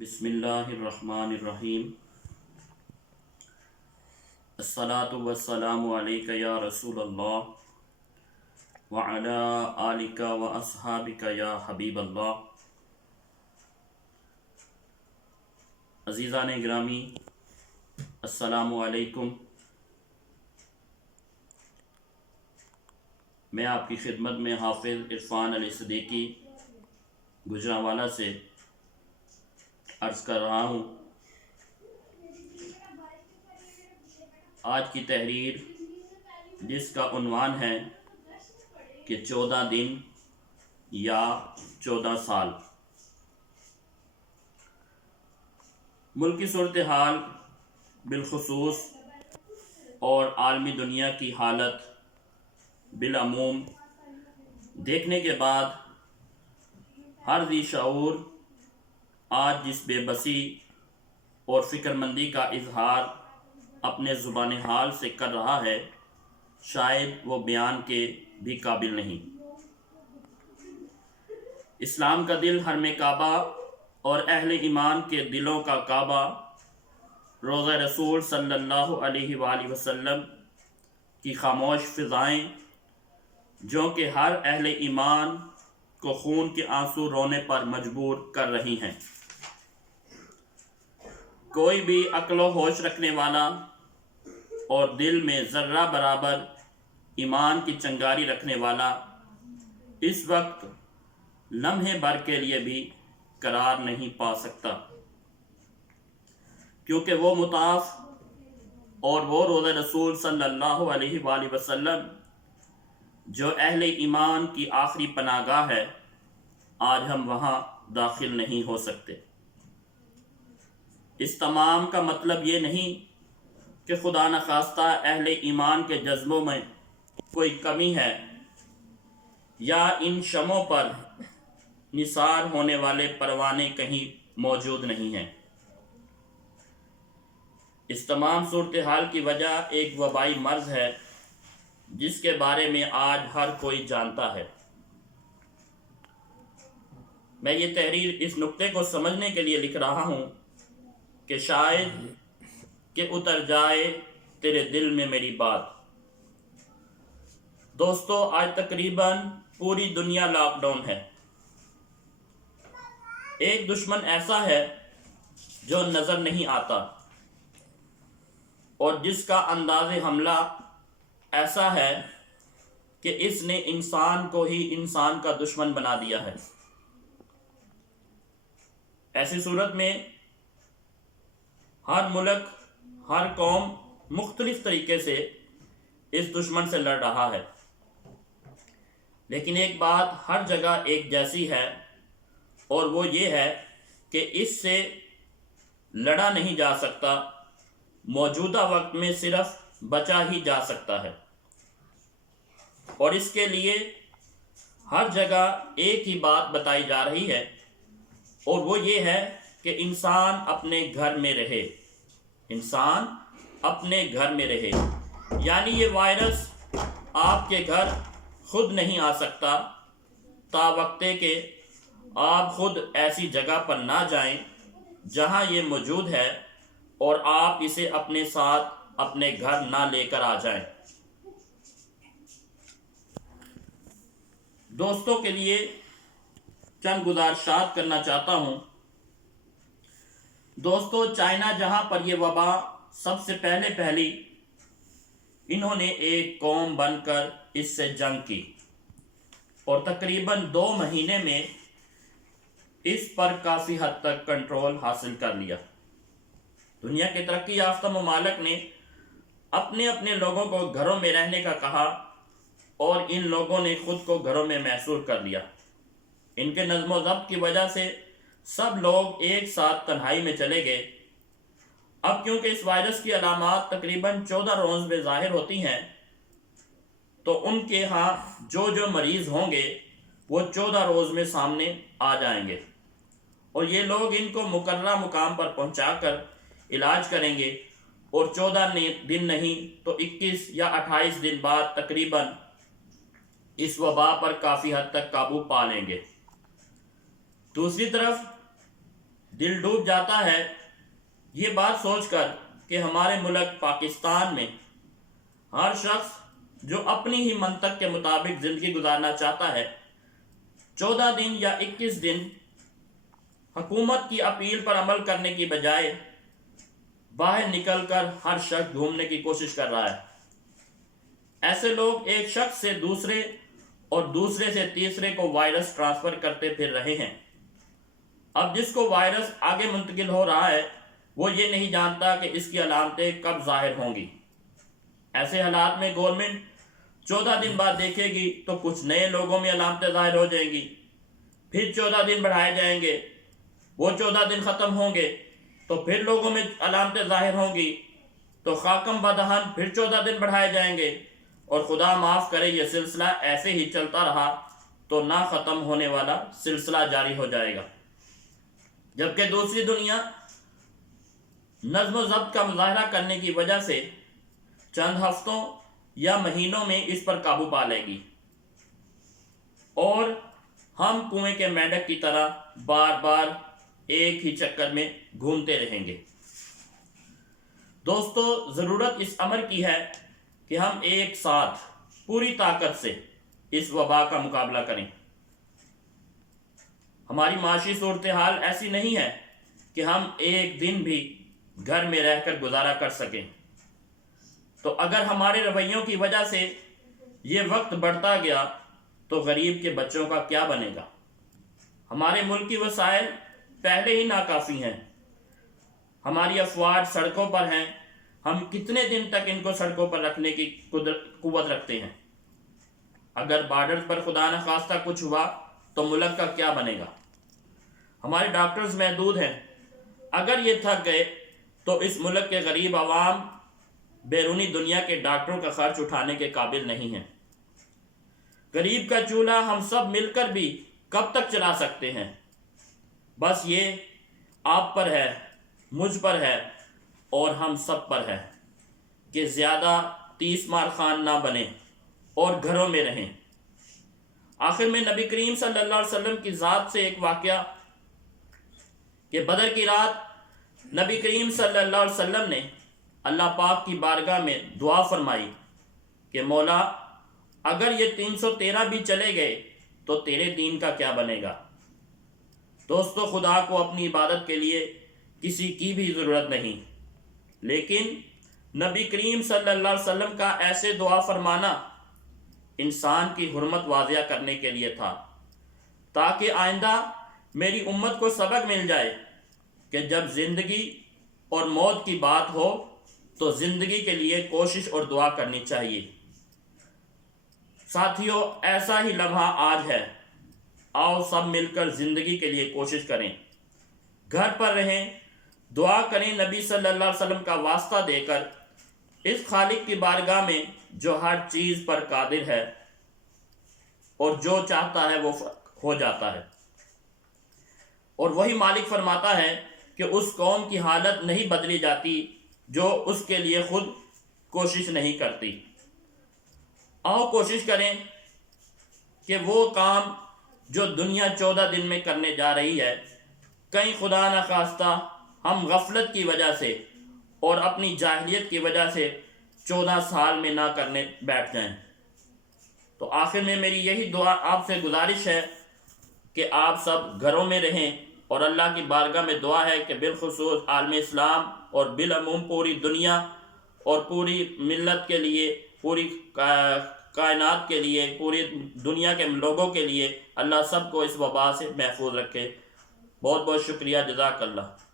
بسم اللہ الرحمن الرحیم۔ الصلاۃ والسلام علیک یا رسول اللہ وعلی آلک و اصحابک یا حبیب اللہ۔ عزیزان گرامی، السلام علیکم۔ میں آپ کی خدمت میں حافظ عرفان علی صدیقی گجرانوالہ سے عرض کر رہا ہوں۔ آج کی تحریر جس کا عنوان ہے کہ 14 دن یا 14 سال۔ ملکی صورتحال بالخصوص اور عالمی دنیا کی حالت بالعموم دیکھنے کے بعد ہر ذی شعور آج جس بے بسی اور فکر مندی کا اظہار اپنے زبان حال سے کر رہا ہے، شاید وہ بیان کے بھی قابل نہیں۔ اسلام کا دل حرم کعبہ اور اہل ایمان کے دلوں کا کعبہ روضہ رسول صلی اللہ علیہ وآلہ وسلم کی خاموش فضائیں جو کہ ہر اہل ایمان کو خون کے آنسو رونے پر مجبور کر رہی ہیں۔ کوئی بھی عقل و ہوش رکھنے والا اور دل میں ذرہ برابر ایمان کی چنگاری رکھنے والا اس وقت لمحے بھر کے لیے بھی قرار نہیں پا سکتا، کیونکہ وہ مطاف اور وہ روضہ رسول صلی اللہ علیہ وآلہ وسلم جو اہل ایمان کی آخری پناہ گاہ ہے، آج ہم وہاں داخل نہیں ہو سکتے۔ اس تمام کا مطلب یہ نہیں کہ خدا نخواستہ اہل ایمان کے جذبوں میں کوئی کمی ہے یا ان شمعوں پر نثار ہونے والے پروانے کہیں موجود نہیں ہیں۔ اس تمام صورتحال کی وجہ ایک وبائی مرض ہے جس کے بارے میں آج ہر کوئی جانتا ہے۔ میں یہ تحریر اس نقطے کو سمجھنے کے لیے لکھ رہا ہوں کہ شاید کہ اتر جائے تیرے دل میں میری بات۔ دوستو، آج تقریباً پوری دنیا لاک ڈاؤن ہے۔ ایک دشمن ایسا ہے جو نظر نہیں آتا اور جس کا انداز حملہ ایسا ہے کہ اس نے انسان کو ہی انسان کا دشمن بنا دیا ہے۔ ایسی صورت میں ہر ملک، ہر قوم مختلف طریقے سے اس دشمن سے لڑ رہا ہے، لیکن ایک بات ہر جگہ ایک جیسی ہے، اور وہ یہ ہے کہ اس سے لڑا نہیں جا سکتا، موجودہ وقت میں صرف بچا ہی جا سکتا ہے۔ اور اس کے لیے ہر جگہ ایک ہی بات بتائی جا رہی ہے، اور وہ یہ ہے کہ انسان اپنے گھر میں رہے، انسان اپنے گھر میں رہے۔ یعنی یہ وائرس آپ کے گھر خود نہیں آ سکتا تا وقتے کہ آپ خود ایسی جگہ پر نہ جائیں جہاں یہ موجود ہے اور آپ اسے اپنے ساتھ اپنے گھر نہ لے کر آ جائیں۔ دوستوں کے لیے چند گزارشات کرنا چاہتا ہوں۔ دوستو، چائنا جہاں پر یہ وبا سب سے پہلے پھیلی، انہوں نے ایک قوم بن کر اس سے جنگ کی اور تقریباً 2 مہینے میں اس پر کافی حد تک کنٹرول حاصل کر لیا۔ دنیا کے ترقی یافتہ ممالک نے اپنے اپنے لوگوں کو گھروں میں رہنے کا کہا اور ان لوگوں نے خود کو گھروں میں محصور کر لیا۔ ان کے نظم و ضبط کی وجہ سے سب لوگ ایک ساتھ تنہائی میں چلے گئے۔ اب کیونکہ اس وائرس کی علامات تقریباً 14 روز میں ظاہر ہوتی ہیں، تو ان کے ہاں جو مریض ہوں گے وہ 14 روز میں سامنے آ جائیں گے، اور یہ لوگ ان کو مقررہ مقام پر پہنچا کر علاج کریں گے، اور 14 دن نہیں تو 21 یا 28 دن بعد تقریباً اس وبا پر کافی حد تک قابو پا لیں گے۔ دوسری طرف دل ڈوب جاتا ہے یہ بات سوچ کر کہ ہمارے ملک پاکستان میں ہر شخص جو اپنی ہی منطق کے مطابق زندگی گزارنا چاہتا ہے 14 دن یا 21 دن حکومت کی اپیل پر عمل کرنے کی بجائے باہر نکل کر ہر شخص گھومنے کی کوشش کر رہا ہے۔ ایسے لوگ ایک شخص سے دوسرے اور دوسرے سے تیسرے کو وائرس ٹرانسفر کرتے پھر رہے ہیں۔ اب جس کو وائرس آگے منتقل ہو رہا ہے وہ یہ نہیں جانتا کہ اس کی علامتیں کب ظاہر ہوں گی۔ ایسے حالات میں گورنمنٹ 14 دن بعد دیکھے گی تو کچھ نئے لوگوں میں علامتیں ظاہر ہو جائیں گی، پھر 14 دن بڑھائے جائیں گے، وہ 14 دن ختم ہوں گے تو پھر لوگوں میں علامتیں ظاہر ہوں گی، تو خاکم بدہن پھر 14 دن بڑھائے جائیں گے، اور خدا معاف کرے یہ سلسلہ ایسے ہی چلتا رہا تو نہ ختم ہونے والا سلسلہ جاری ہو جائے گا۔ جبکہ دوسری دنیا نظم و ضبط کا مظاہرہ کرنے کی وجہ سے چند ہفتوں یا مہینوں میں اس پر قابو پا لے گی، اور ہم کنویں کے مینڈک کی طرح بار بار ایک ہی چکر میں گھومتے رہیں گے۔ دوستو، ضرورت اس امر کی ہے کہ ہم ایک ساتھ پوری طاقت سے اس وبا کا مقابلہ کریں۔ ہماری معاشی صورتحال ایسی نہیں ہے کہ ہم ایک دن بھی گھر میں رہ کر گزارا کر سکیں، تو اگر ہمارے رویوں کی وجہ سے یہ وقت بڑھتا گیا تو غریب کے بچوں کا کیا بنے گا؟ ہمارے ملک کی وسائل پہلے ہی ناکافی ہیں، ہماری افواج سڑکوں پر ہیں، ہم کتنے دن تک ان کو سڑکوں پر رکھنے کی قوت رکھتے ہیں؟ اگر بارڈر پر خدا نخواستہ کچھ ہوا تو ملک کا کیا بنے گا؟ ہمارے ڈاکٹرز محدود ہیں، اگر یہ تھک گئے تو اس ملک کے غریب عوام بیرونی دنیا کے ڈاکٹروں کا خرچ اٹھانے کے قابل نہیں ہیں۔ غریب کا چولہا ہم سب مل کر بھی کب تک چلا سکتے ہیں؟ بس یہ آپ پر ہے، مجھ پر ہے اور ہم سب پر ہے کہ زیادہ 30 مار خان نہ بنیں اور گھروں میں رہیں۔ آخر میں نبی کریم صلی اللہ علیہ وسلم کی ذات سے ایک واقعہ کہ بدر کی رات نبی کریم صلی اللہ علیہ وسلم نے اللہ پاک کی بارگاہ میں دعا فرمائی کہ مولا اگر یہ 313 بھی چلے گئے تو تیرے دین کا کیا بنے گا؟ دوستو، خدا کو اپنی عبادت کے لیے کسی کی بھی ضرورت نہیں، لیکن نبی کریم صلی اللہ علیہ وسلم کا ایسے دعا فرمانا انسان کی حرمت واضح کرنے کے لیے تھا، تاکہ آئندہ میری امت کو سبق مل جائے کہ جب زندگی اور موت کی بات ہو تو زندگی کے لیے کوشش اور دعا کرنی چاہیے۔ ساتھیو، ایسا ہی لمحہ آج ہے، آؤ سب مل کر زندگی کے لیے کوشش کریں، گھر پر رہیں، دعا کریں، نبی صلی اللہ علیہ وسلم کا واسطہ دے کر اس خالق کی بارگاہ میں جو ہر چیز پر قادر ہے اور جو چاہتا ہے وہ ہو جاتا ہے، اور وہی مالک فرماتا ہے کہ اس قوم کی حالت نہیں بدلی جاتی جو اس کے لیے خود کوشش نہیں کرتی۔ آؤ کوشش کریں کہ وہ کام جو دنیا 14 دن میں کرنے جا رہی ہے، کہیں خدا نخواستہ ہم غفلت کی وجہ سے اور اپنی جاہلیت کی وجہ سے 14 سال میں نہ کرنے بیٹھ جائیں۔ تو آخر میں میری یہی دعا آپ سے گزارش ہے کہ آپ سب گھروں میں رہیں، اور اللہ کی بارگاہ میں دعا ہے کہ بالخصوص عالم اسلام اور بالعموم پوری دنیا اور پوری ملت کے لیے، پوری کائنات کے لیے، پوری دنیا کے لوگوں کے لیے اللہ سب کو اس وبا سے محفوظ رکھے۔ بہت بہت شکریہ، جزاک اللہ۔